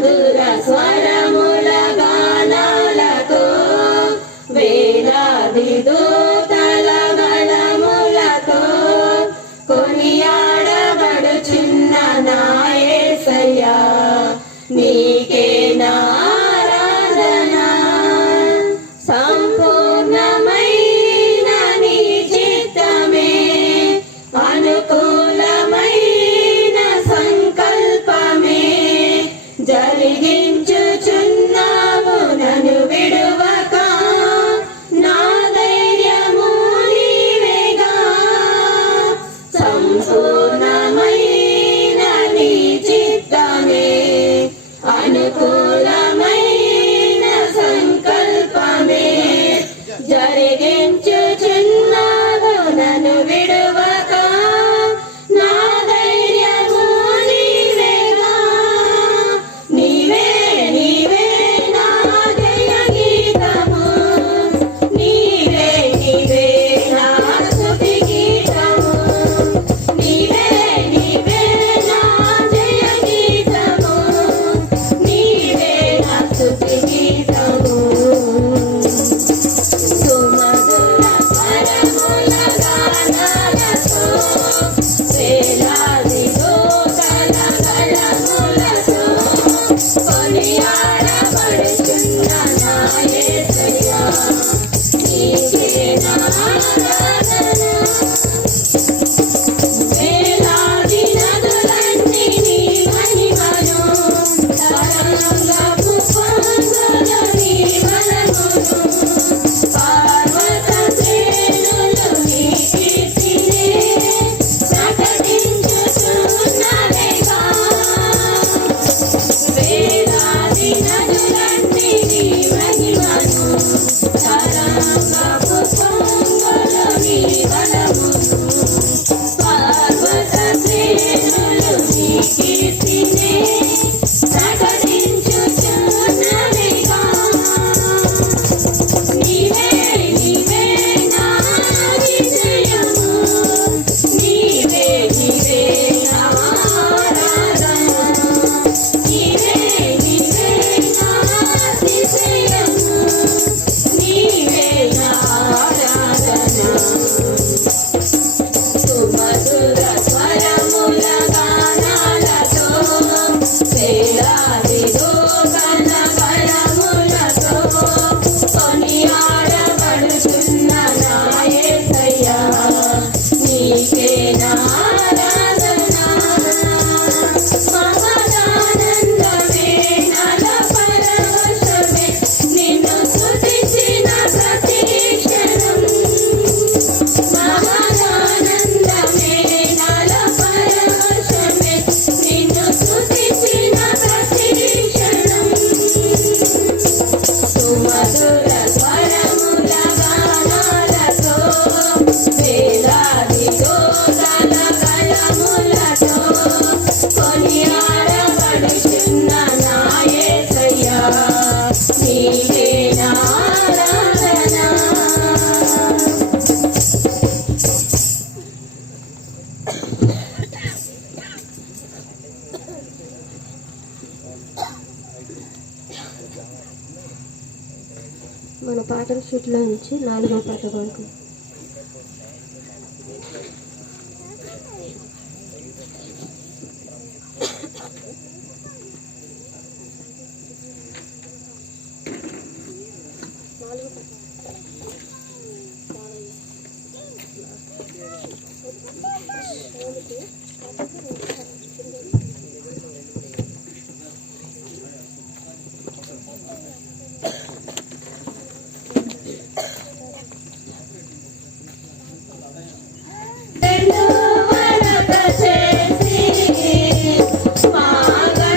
సుమధుర స్వరముల గానాలతో వేలాది దూతల గళములతో కొనియాడబడుచున్న నా యేసయ్యా నీకే నా ఆరాధన. సంపూర్ణమైన నీ చిత్తమే అనుకూలమైన సంకల్పమే జరిగించుచున్నావు నన్ను విడువక. నా ధైర్యము నీవేగా. సంపూర్ణమైన నీ చిత్తమే అనుకూలమైన సంకల్పమే జరిగించుచున్నావు నన్ను విడువక. నా ధైర్యము నీవేగా. నీవే నీవే నా జయ గీతము. నీవే నీవే నా స్తుతి గీతము. నీవే నీవే నా జయ గీతము. నీవే నా స్తుతి గీతము. సుమధుర స్వరముల గానాలతో వేలాది దూతల గళములతో కొనియాడబడుచున్న నా యేసయ్యా నీకే నా ఆరాధన. వేలాది నదులన్నీ నీ మహిమను తరంగపు పొంగుల నీ బలమును పర్వత శ్రేణులు నీ కీర్తినే ప్రకటించుచున్నవేగా. వేలాది నదులన్నీ నీ మహిమను తరంగపు పొంగుల నీ బలమును పర్వత శ్రేణులు నీ కీర్తినే ప్రకటించుచున్నవేగా. నీవే నీవే నా విజయము. నీవే నీవే నా ఆరాధన. నీవే నీవే నా విజయము. నీవే నా ఆరాధన. సుమధుర స్వరముల గానాలతో వేలాది దూతల గళములతో కొనియాడబడుచున్న నా యేసయ్యా నీకే నా ఆరాధన. మహదానందమే నల పరవశమే నిన్ను స్తుతించిన ప్రతి క్షణం. మహదానందమే నల పరవశమే నిన్ను స్తుతించిన ప్రతి క్షణం. సుమధుర స్వరముల గానాలతో వేలాది దూతల గళములతో కొనియాడబడుచున్న నా యేసయ్యా నీకే నా ఆరాధన. మన పాటల షూట్లో నుంచి 4వ పాట వరకు వరద చేసి మాగా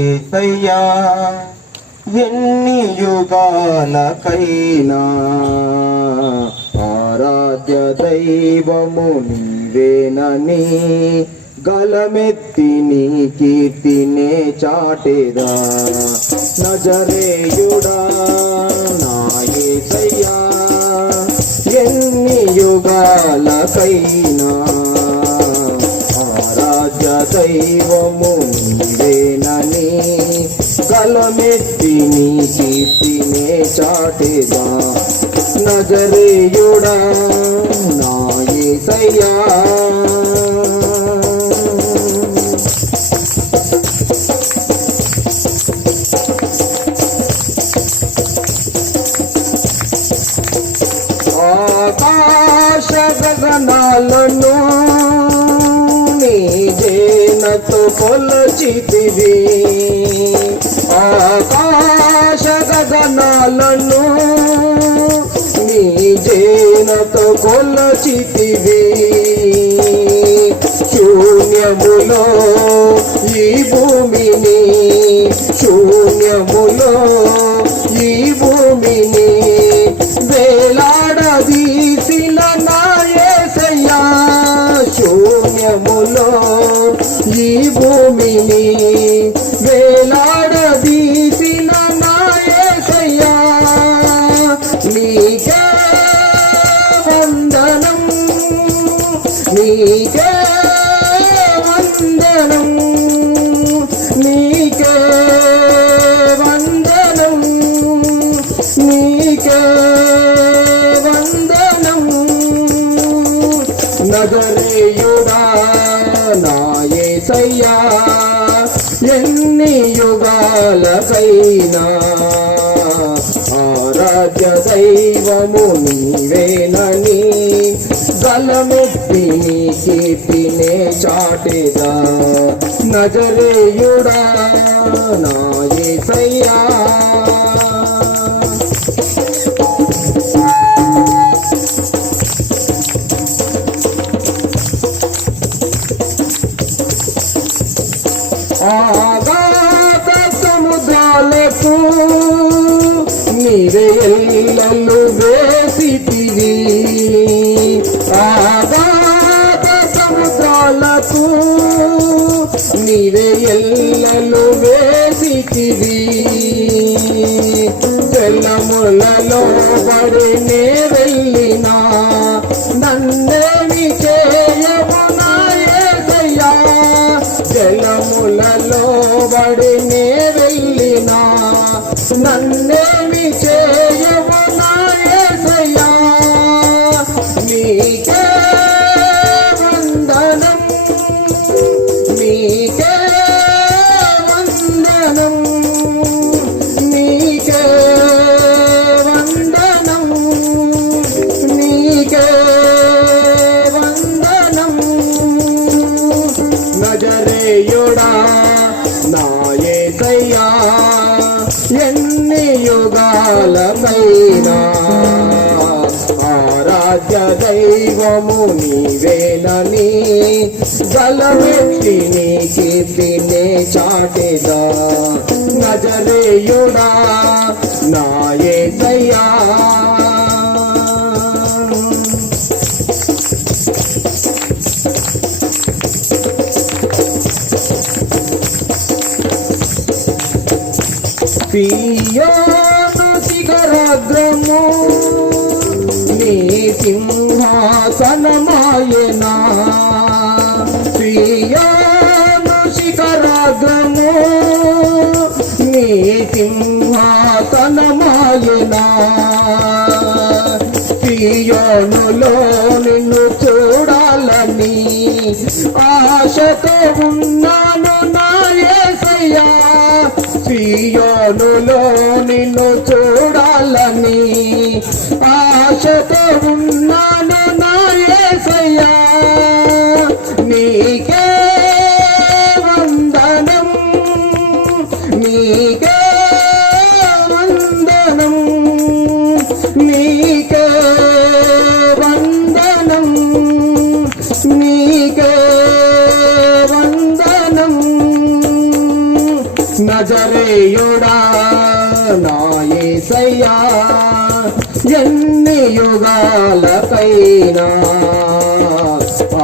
యేసయ్యా ఎన్ని యుగాలకైనా ఆరాధ్య దైవము నీవేనని గలమెత్తి నీ కీర్తినే చాటెదా నజరేయుడా నా యేసయ్యా ఎన్ని యుగాలకైనా ఆరాధ్య దైవము నీవేనని గలమెత్తి నీ కీర్తినే చాటెదా నజరేయుడా నా యేసయ్యా ఆకాశ గగనాలను నీ జేనతో కొలచితివి ఆకాశ గగనాలను నీ జేనతో కొలచితివి శూన్యములో ఈ భూమిని శూన్యములో ఈ భూమిని వేలాడదీసిన నా యేసయ్యా శూన్యములో ఈ భూమిని వేలాడదీసిన నా యేసయ్యా నీకే వందనం నీకే వందనం నీకే వందనం నీకే వందనం నజరేయుడా నా యేసయ్యా ఎన్ని యుగాలకైనా ఆరాధ్య దైవము నీవేనని గలమెత్తి నీ కీర్తినే చాటెదా నజరేయుడా నా యేసయ్యా ఆగాధ సముద్రాలకు నీవే ఎల్లలు వేసితివి ఆగాధ సముద్రాలకు నీవే ఎల్లలు వేసితివి జలములలో పడినే వెళ్ళినా నన్నేమి చేయవు నా యేసయ్యా జలములలో పడినే వెళ్ళినా నన్నేమి చేయవు నా యేసయ్యా నీకే వందనం నీకే వందనం నీకే వందనం నీకే వందనం నజరేయుడా నా యేసయ్యా ఎన్ని యుగాలకైనా ఆరాధ్య దైవము నీవేనని గలమెత్తి నీ కీర్తినే చాటెదా నజరేయుడా నా యేసయ్యా సియోను శిఖరాగ్రము నీ సింహాసనమాయనా సియోను శిఖరాగ్రము నీ సింహాసనమాయనా సియోనులో నిన్ను చూడాలని ఆశతో ఉన్నాను నా యేసయ్యా సియోనులో నిన్ను చూడాలని ఆశతో ఉన్నాను నా యేసయ్యా నీకే వందనం నీకే వందనం నీకే వందనం నీకే వందనం లోకాలకైనా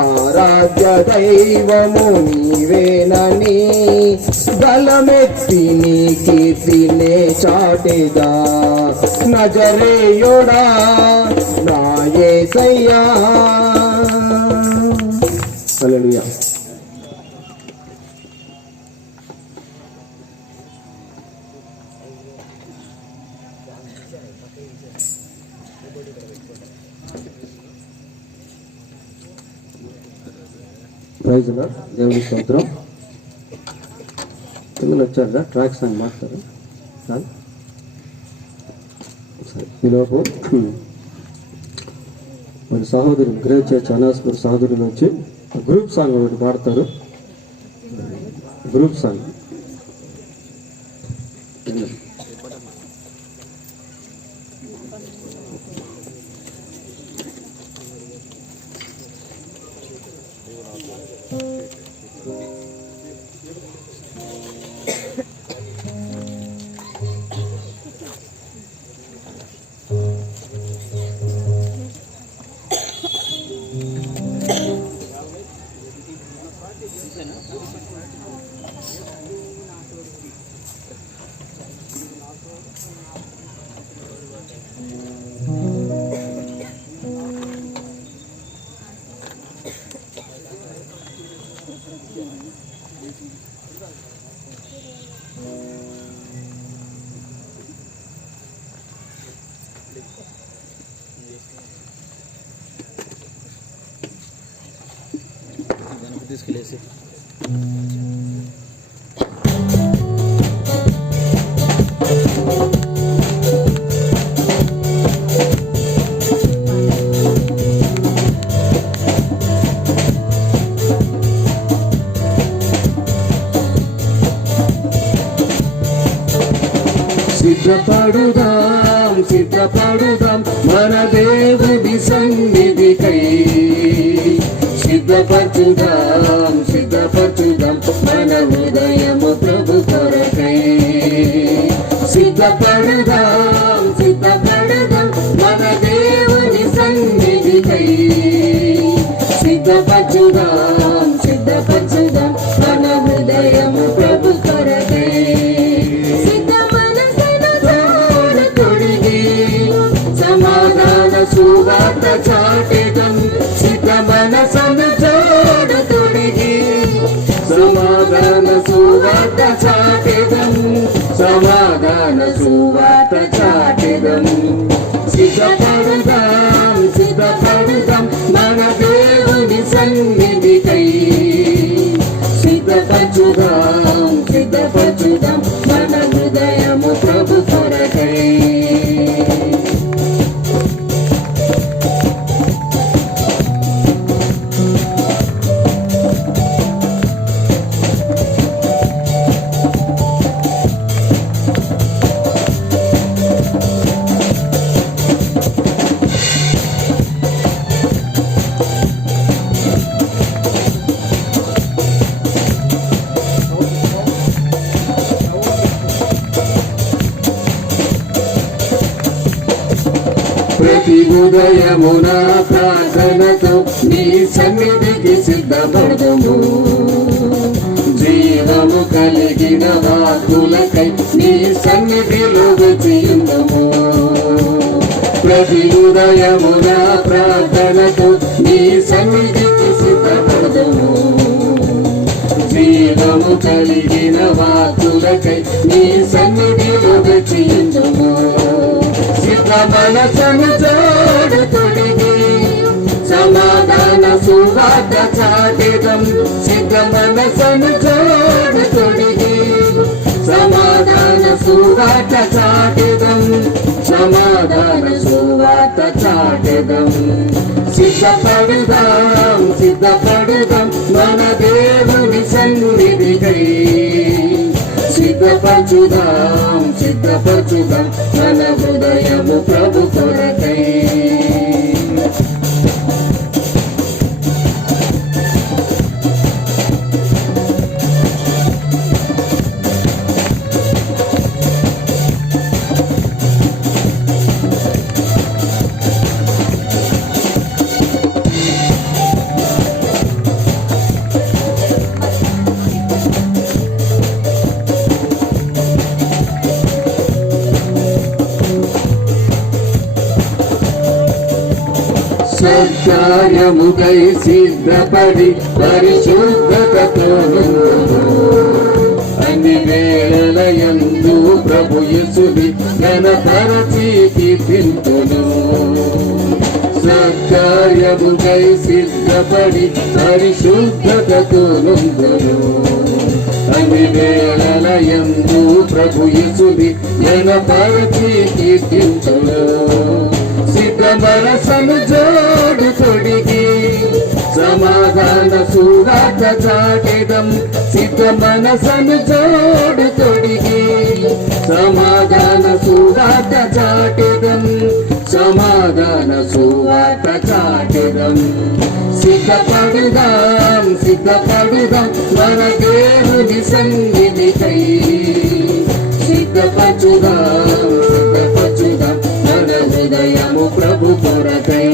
ఆరాధ్య దైవము నీవేనని బలమెత్తి నీ కీర్తినే చాటెదా నజరేయుడా నా యేసయ్యా. హల్లెలూయా. Praise lord. దేవుని స్తోత్రం. పిల్లలు వచ్చారా? ట్రాక్ సాంగ్ మాట్లాడు. ఈలోపు మన సహోదరులు గ్రేట్ చర్చ్ అనాస్పూర్ సహోదరులు వచ్చి గ్రూప్ సాంగ్ ఒకటి పాడతారు. గ్రూప్ సాంగ్ తీసుకెళ్ళేసి సిద్ధపడుదాం సిద్ధపడుదాం మన దేవుడి సన్నిధికై సిద్ధపరచుదాం సిద్ధపరచుదాం మన హృదయము ప్రభు కొరకై సిద్ధపడుదాం సిద్ధపడుదాం మన దేవుని సన్నిధికై సిద్ధపరచుదాం సిద్ధపరచుదాం మన హృదయము ప్రభు కొరకై సమాధాన సువార్త చాటెదం సిద్ధ మనసను తోడు తొడిగి సమాధాన సువార్త చాటెదం సమాధాన సువార్త చాటెదం సిద్ధపడుదాం సిద్ధపడుదాం మన దేవుని సన్నిధికై సిద్ధపరచుదాం సిద్ధపరచుదాం మన హృదయము ప్రభు కొరకై ప్రతి ఉదయమున ప్రార్థనతో నీ సన్నిధికి సిద్ధపడము జీవము కలిగిన వాక్కులకై నీ సన్నిధిలో వేచియుందము ప్రతి ఉదయమున ప్రార్థనతో నీ సన్నిధికి సిద్ధపడము జీవము కలిగిన వాక్కులకై నీ సన్నిధిలో వేచియుందము సిద్ధ మనసను తోడు తొడిగి సమాధాన సువార్త చాటెదం సిద్ధ మనసను తోడు తొడిగి సమాధాన సువార్త చాటెదం సమాధాన సువార్త చాటెదం సిద్ధపడుదాం సిద్ధపడుదాం మన దేవుని సన్నిధికై సిద్ధపరచుదాం సిద్ధపరచుదాం మన హృదయము ప్రభు కొరకై సత్కార్యముకై సిద్ధపడి పరిశుద్ధతతో అన్ని వేళలయందు ప్రభు యేసుని ఘనపరచి కీర్తింతును. సత్కార్యముకై సిద్ధపడి పరిశుద్ధతతో అన్ని వేళలయందు ప్రభు యేసుని ఘనపరచి కీర్తింతును. సిద్ధ మనసను జోడు తొడిగి సమాధాన సువార్త చాటెదం. సిద్ధ మనసను జోడు తొడిగి సమాధాన సువార్త చాటెదం. సమాధాన సువార్త చాటెదం. సిద్ధపడుదాం సిద్ధపడుదాం మన దేవుని సన్నిధికై. సిద్ధపరచుదాం సిద్ధపరచుదాం మన హృదయము ప్రభు కొరకై.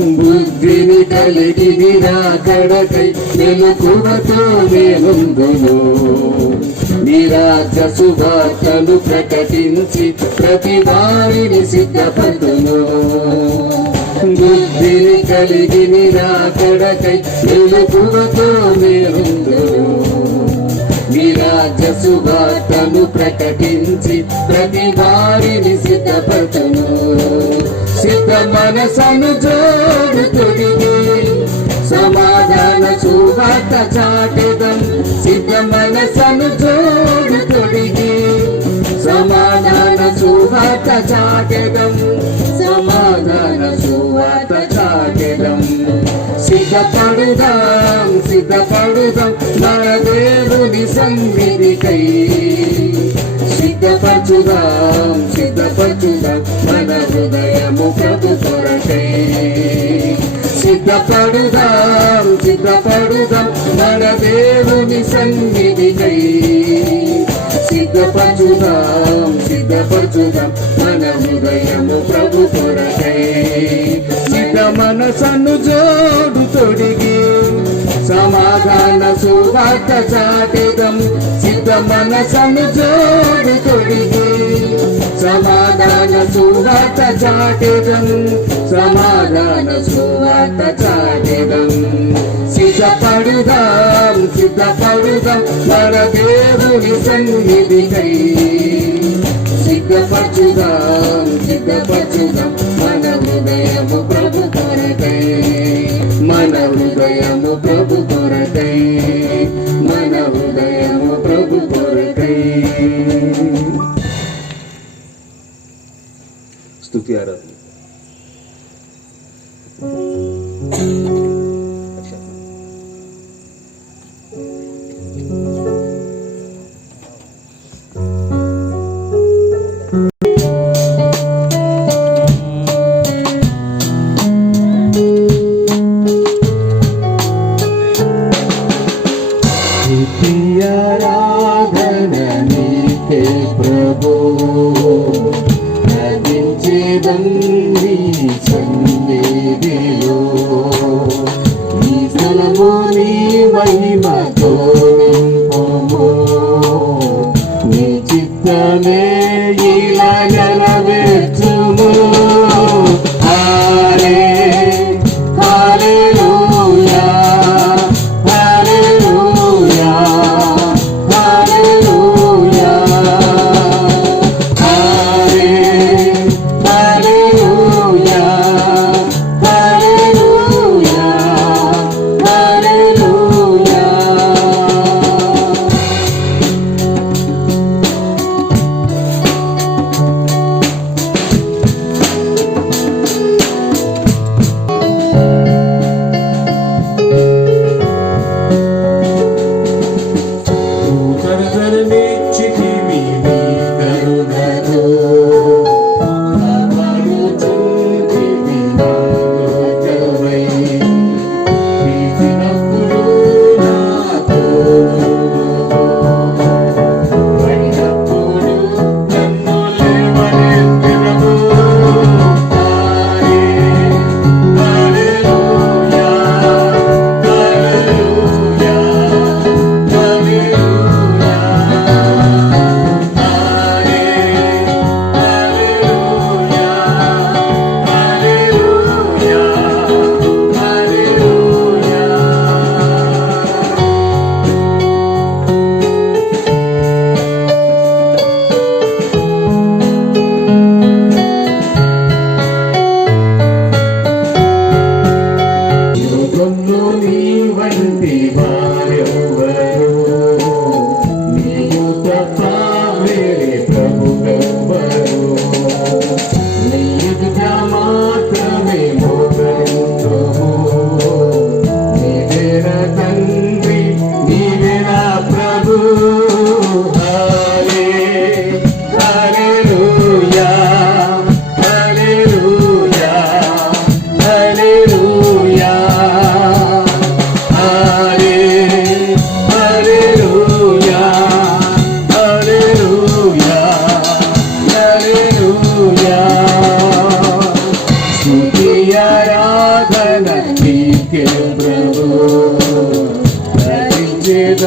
బుద్ధిని కలిగి నిరాకడకై మెలకువతో నేనుందును. నిరాజ్య సువార్తను ప్రకటించి ప్రతి వారిని సిద్ధపడును. బుద్ధిని కలిగి నిరాకడకై మెలకువతో నేనుందును. నిరాజ్య సువార్తను ప్రకటించి ప్రతి వారిని సిద్ధపడును. సిద్ధ మనసను జోడు తొడిగి సమాధాన సువార్త చాటెదం. సిద్ధ మనసను జోడు తొడిగి సమాధాన సువార్త చాటెదం. సమాధాన సువార్త చాటెదం. సిద్ధపడుదాం సిద్ధపడుదాం మన దేవుని సన్నిధికై. సిద్ధపరచుదాం సిద్ధపరచుదాం మన హృదయము ప్రభు కొరకై. సిద్ధపడుదాం సిద్ధపడుదాం మన దేవుని సన్నిధికై. సిద్ధపరచుదాం సిద్ధపరచుదాం మన హృదయము ప్రభు కొరకై. సిద్ధ మనసను జోడు తొడిగి సమాధాన సువార్త చాటెదం. సిద్ధ మనసను జోడు తొడిగి సమాధాన సువార్త చాటెదం. సమాధాన సువార్త చాటెదం. సిద్ధపడుదాం సిద్ధపడుదాం మన దేవుని సన్నిధికై. సిద్ధపరచుదాం సిద్ధపరచుదాం మన హృదయము ప్రభు కొరకై. మన హృదయము ప్రభు కొరకై. మన హృదయము ప్రభు కొరకై. స్తుతి ఆరాధన. ఆరాధన నీకే ప్రభు నదించేదం నీ సన్నిధిలో.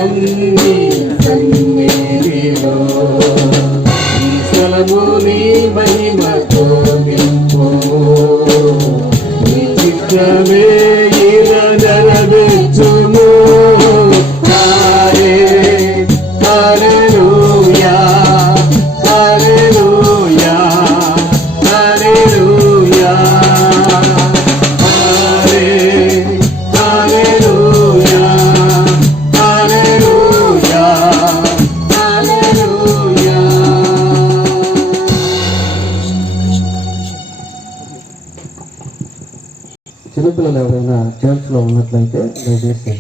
నిత్యం నీ సన్నిధిలో ఈ స్థలము నీ మహిమతో నింపు నీ చిత్తమే ఇలా నెరవేర్చుము హల్లెలూయా హల్లెలూయా హల్లెలూయా హల్లెలూయా హల్లెలూయా హల్లెలూయా. చిన్నపిల్లలు ఎవరైనా చర్చ్లో ఉన్నట్లయితే దయచేసి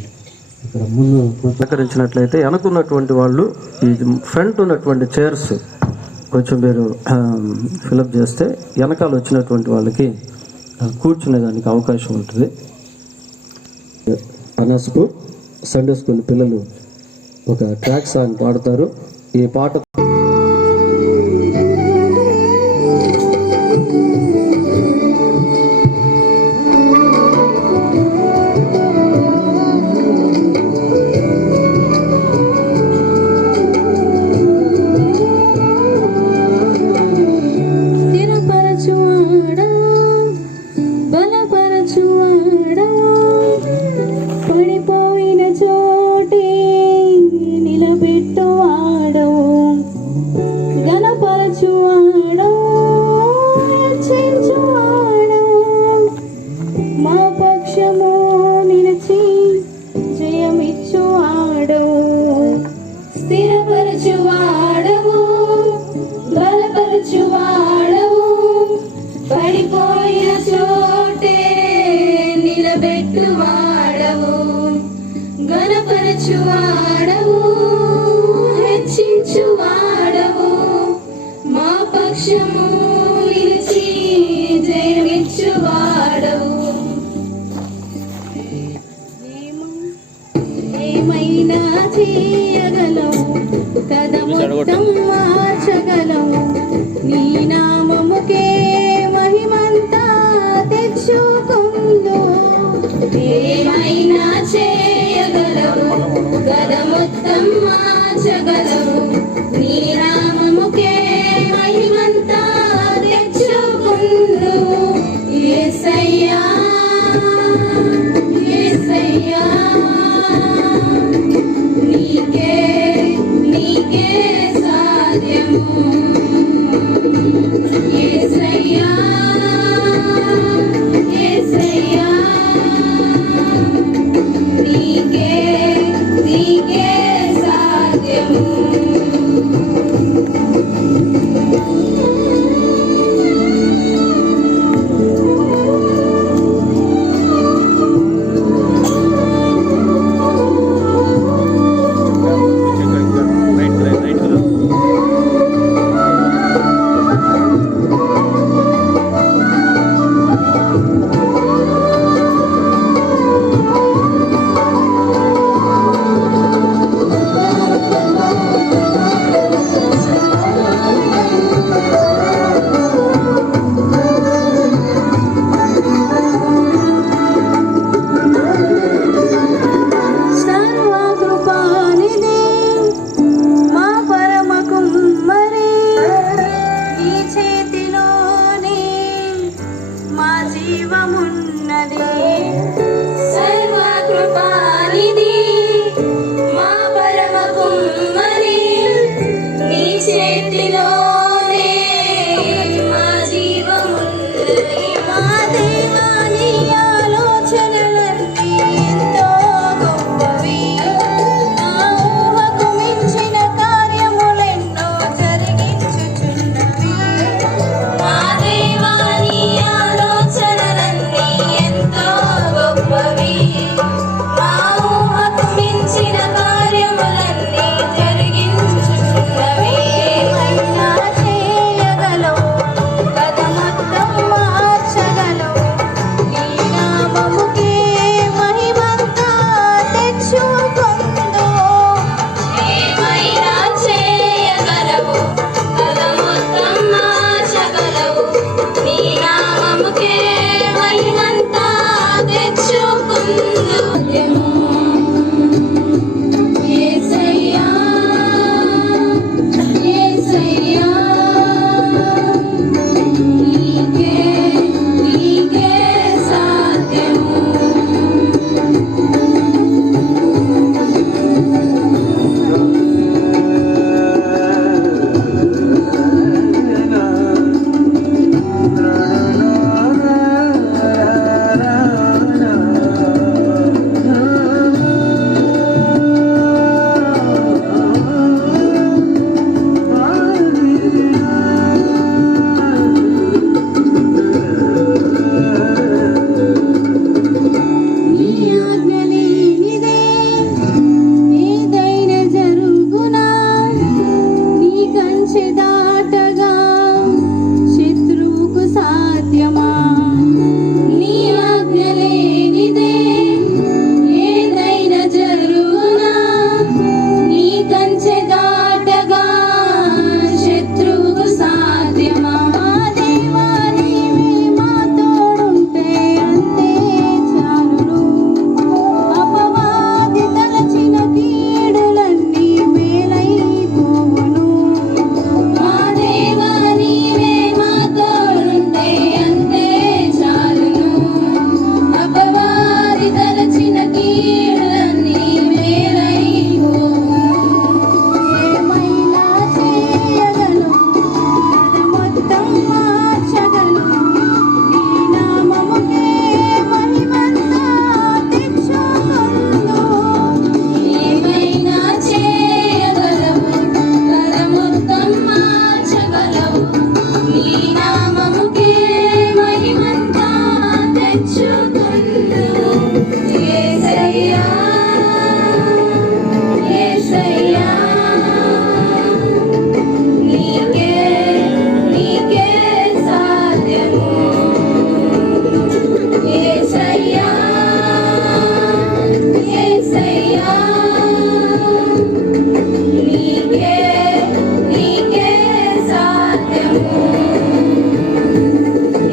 ఇక్కడ ముందు సహకరించినట్లయితే వెనకున్నటువంటి వాళ్ళు ఈ ఫ్రంట్ ఉన్నటువంటి చైర్స్ కొంచెం మీరు ఫిలప్ చేస్తే వెనకాల వచ్చినటువంటి వాళ్ళకి కూర్చునేదానికి అవకాశం ఉంటుంది. అనస్పు సండే స్కూల్ పిల్లలు ఒక ట్రాక్ సాంగ్ పాడతారు. ఈ పాట స్థిరపరచువాడా బలపరచువాడా పడిపోయిన చోటే నిలబెట్టువాడు ఘనపరచువాడు హెచ్చించువాడు మా పక్షము నిలిచి జయమిచ్చువాడు స్థిరపరచువాడవు బలపరచువాడవు పడిపోయిన చోటే నిలబెట్టువాడవు ఘనపరచువాడవు హెచ్చించువాడవు మా పక్షము నిలిచి జయమిచ్చువాడవు ఏమైనా చేయగలవు కథ మొత్తం మార్చగలవు నీ నామముకే మహిమంతా తెచ్చుకుందు ఏమైనా చేయగలవు కథ మొత్తం మార్చగలవు నీ నామముకే మహిమంతా తెచ్చుకుందు యేసయ్యా యేసయ్యా నీకే నీకే సాధ్యము యేసయ్యా యేసయ్యా నీకే నీకే సాధ్యము సర్వకృపానిధి మా పరమ కుమ్మరి నీ చేతిలోనే మా జీవమున్నది సర్వకృపానిధి మా పరమ కుమ్మరి నీ చేతిలోనే మా జీవమున్నది మా దేవాని ఆలోచనలన్నీ ఎంతో గొప్పవి నా ఊహకు మించిన కార్యములెన్నో జరిగించుచున్నవి మా దేవాని ఆలోచనలన్నీ ఎంతో గొప్పవి మెచ్చుకొందు యేసయ్యా యేసయ్యా నీకే నీకే సాధ్యము యేసయ్యా యేసయ్యా నీకే నీకే సాధ్యము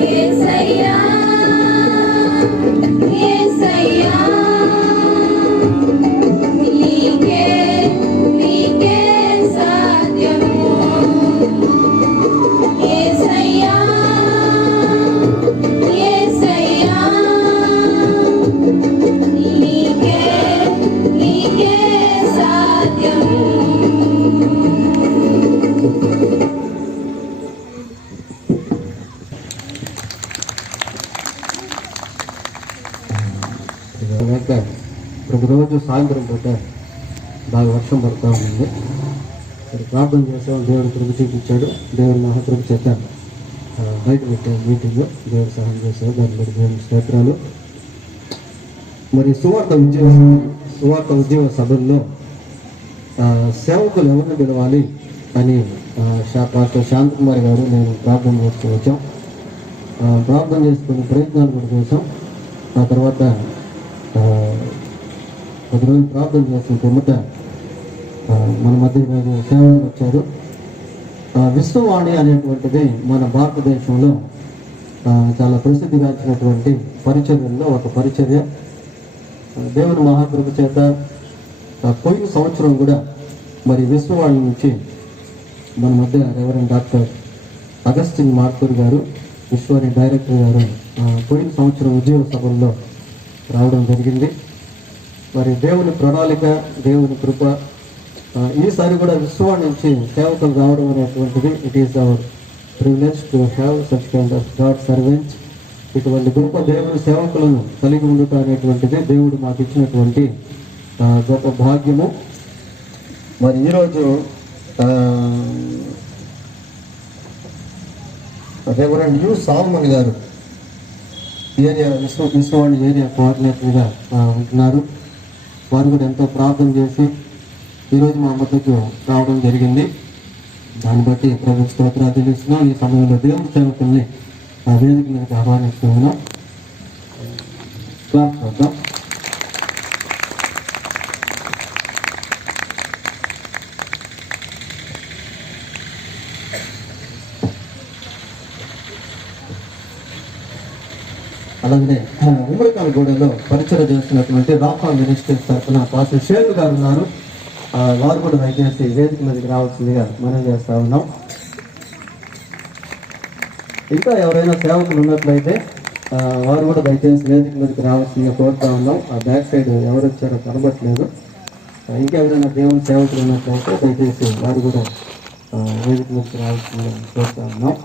యేసయ్యా యేసయ్యా నీకే నీకే సాధ్యము యేసయ్యా యేసయ్యా నీకే నీకే సాధ్యము అలాగే ప్రతిరోజు సాయంత్రం పూట బాగా వర్షం పడుతూ ఉంది. మరి ప్రార్థన చేసాం, దేవుడు కృప చూపించాడు. దేవుడు మహాకృప చేత బయట పెట్టే మీటింగ్ దేవుడు సహాయం చేశాడు. దాన్ని బట్టి దేవుని స్తోత్రాలు. మరి సువార్త ఉద్యోగ సభల్లో సేవకులు ఎవరిని పిలవాలి అని పాస్టర్ శాంతకుమారి గారు నేను ప్రార్థన చేస్తూ వచ్చాం. ప్రార్థన చేసుకునే ప్రయత్నాలు కూడా చేసాం. ఆ తర్వాత ప్రతిరోజు ప్రార్థన చేసిన పిమ్మట మన మధ్య సేవకులు వచ్చారు. విశ్వవాణి అనేటువంటిది మన భారతదేశంలో చాలా ప్రసిద్ధిగాంచినటువంటి పరిచర్యల్లో ఒక పరిచర్య. దేవుని మహాకృప చేత పోయిన సంవత్సరం కూడా మరి విశ్వవాణి నుంచి మన మధ్య రెవరెండ్ డాక్టర్ అగస్టిన్ మార్కూర్ గారు, విశ్వవాణి డైరెక్టర్ గారు పోయిన సంవత్సరం ఉద్యోగ సభల్లో రావడం జరిగింది. మరి దేవుని ప్రణాళిక, దేవుని కృప, ఈసారి కూడా విశ్వవాణి నుంచి సేవకులు రావడం అనేటువంటిది it is our privilege to have such kind of God servants. ఇటువంటి గొప్ప దేవుని సేవకులను కలిగి ఉండటం అనేటువంటిది దేవుడు మాకు ఇచ్చినటువంటి గొప్ప భాగ్యము. మరి ఈరోజు రెవరెండ్ యు సాల్మన్ గారు ఏరియా విశ్వవాణి ఏరియా కోఆర్డినేటర్గా ఉంటున్నారు. వారు కూడా ఎంతో ప్రార్థన చేసి ఈరోజు మా మద్దతు రావడం జరిగింది. దాన్ని బట్టి ప్రభు స్తోత్రాలు తెలుస్తున్నాం. ఈ సమయంలో దేవుని సేవకుల్ని వేదిక మీదకి ఆహ్వానిస్తూ ఉన్నాం. క్లాస్ చేద్దాం. అలాగే ఉమ్మడికాలగూడలో పరిచయం చేస్తున్నటువంటి రాఫా మినిస్ట్రీస్ తరఫున పాస్టర్ షేర్లు గారు ఉన్నారు. వారు కూడా దయచేసి వేదిక మీదకి రావాల్సిందిగా మనం చేస్తూ ఉన్నాం. ఇంకా ఎవరైనా సేవకులు ఉన్నట్లయితే వారు కూడా దయచేసి వేదిక మీదకి రావాల్సిందిగా కోరుతా ఉన్నాం. ఆ బ్యాక్ సైడ్ ఎవరు వచ్చారో కనబట్లేదు. ఇంకెవరైనా దేవుని సేవకులు ఉన్నట్లయితే దయచేసి వారు కూడా వేదిక మీదకి రావాల్సిందిగా కోరుతా ఉన్నాం.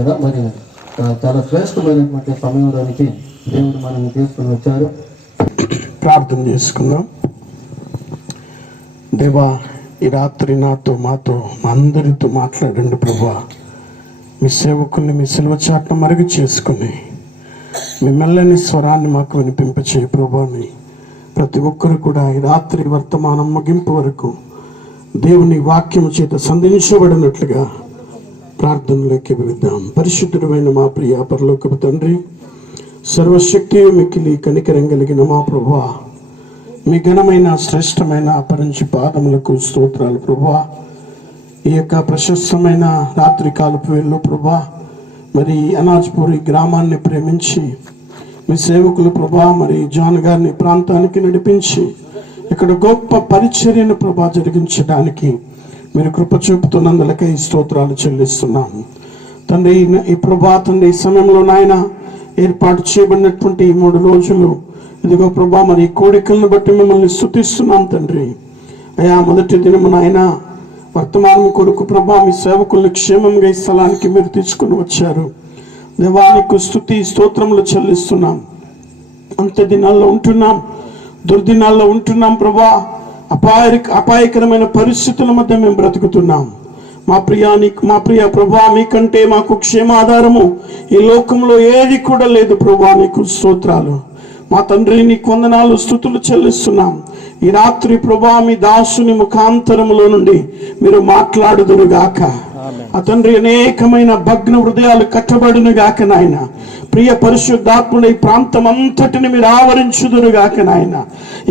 కదా మరి చాలా శ్రేష్టమైనటువంటి సమయంలోనికి దేవుడు మనం తీసుకుని వచ్చారు. ప్రార్థన చేసుకుందాం. దేవా, ఈ రాత్రి నాతో మాతో మా అందరితో మాట్లాడండి ప్రభా. మీ సేవకుల్ని మీ సిలువ చాటును మరుగు చేసుకుని మీ మెల్లని స్వరాన్ని మాకు వినిపింపచేయ ప్రభాని. ప్రతి ఒక్కరు కూడా ఈ రాత్రి వర్తమానం ముగింపు వరకు దేవుని వాక్యం చేత సంధించబడినట్లుగా ప్రార్థనలోకి వెళ్దాం. పరిశుద్ధుడైన మా ప్రియ పరలోకపు తండ్రి, సర్వశక్తి మిక్కిలి కనికరం కలిగిన మా ప్రభువా, మీ ఘనమైన శ్రేష్టమైన అపరంచి పాదములకు స్తోత్రాలు ప్రభువా. ఈ యొక్క ప్రశస్తమైన రాత్రి కాలపు వేళలో ప్రభువా, మరి అనాజ్పూరి గ్రామాన్ని ప్రేమించి మీ సేవకులు ప్రభా మరి జాన్ గారిని ప్రాంతానికి నడిపించి ఇక్కడ గొప్ప పరిచర్యను ప్రభా జరిగించడానికి మీరు కృప చూపుతున్నందులకై స్తోత్రాలు చెల్లిస్తున్నాను తండ్రి. ఈ ప్రభా తండ్రి ఈ సమయంలో నాయన ఏర్పాటు చేయబడినటువంటి ఈ 3 రోజులు ఇదిగో ప్రభా మరి కోడికలను బట్టి మిమ్మల్ని స్తుతిస్తున్నాం తండ్రి. అయా మొదటి దినము నాయన వర్తమానం కొరకు ప్రభా మీ సేవకుల్ని క్షేమంగా ఈ స్థలానికి మీరు తీసుకుని వచ్చారు. దేవానికి స్తుతి స్తోత్రములు చెల్లిస్తున్నాం. అంత్య దినాల్లో ఉంటున్నాం, దుర్దినాల్లో ఉంటున్నాం ప్రభా. అపాయకరమైన పరిస్థితుల మధ్య మేము బ్రతుకుతున్నాం. మా ప్రియ ప్రభా, మీకంటే మాకు క్షేమాధారము ఈ లోకంలో ఏది కూడా లేదు ప్రభా. నీకు స్తోత్రాలు మా తండ్రి, నీకు వందనాలు, స్తుతులు చెల్లిస్తున్నాం. ఈ రాత్రి ప్రభా, మీ దాసుని ముఖాంతరములో నుండి మీరు మాట్లాడుదురుగాక. ఆ తండ్రి, అనేకమైన భగ్న హృదయాలు కట్టబడును గాక నాయన. ప్రియ పరిశుద్ధాత్ముడు, ఈ ప్రాంతం అంతటిని మీరు ఆవరించుదురుగాక నాయన.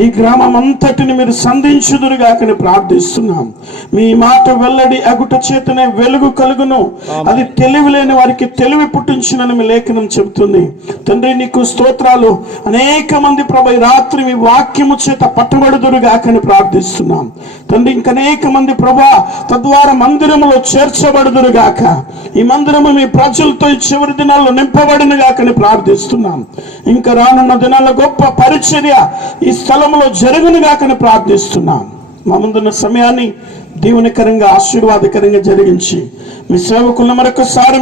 ఈ గ్రామం అంతటిని మీరు సంధించుదురుగాకని ప్రార్థిస్తున్నాం. మీ మాట వెల్లడి అగుట చేతనే వెలుగు కలుగును, అది తెలివి లేని వారికి తెలివి పుట్టించునని మీ లేఖనం చెబుతుంది. తండ్రి, నీకు స్తోత్రాలు. అనేక మంది ప్రభు ఈ రాత్రి మీ వాక్యము చేత పట్టబడుదురుగాకని ప్రార్థిస్తున్నాం. తండ్రి, ఇంకనేక మంది ప్రభా తద్వారా మందిరములో చేర్చబడుదురుగాక. ఈ మందిరము మీ ప్రజలతో ఈ చివరి దినాల్లో నింపబడిన గాకని ప్రార్థిస్తున్నాం. ఇంకా రానున్న దినాల్లో గొప్ప పరిచర్య ఈ స్థలంలో జరుగును గాకని ప్రార్థిస్తున్నాం. మా ముందున్న సమయాన్ని దీవెనకరంగా, ఆశీర్వాదకరంగా జరిగించి మీ సేవకులను మరొకసారి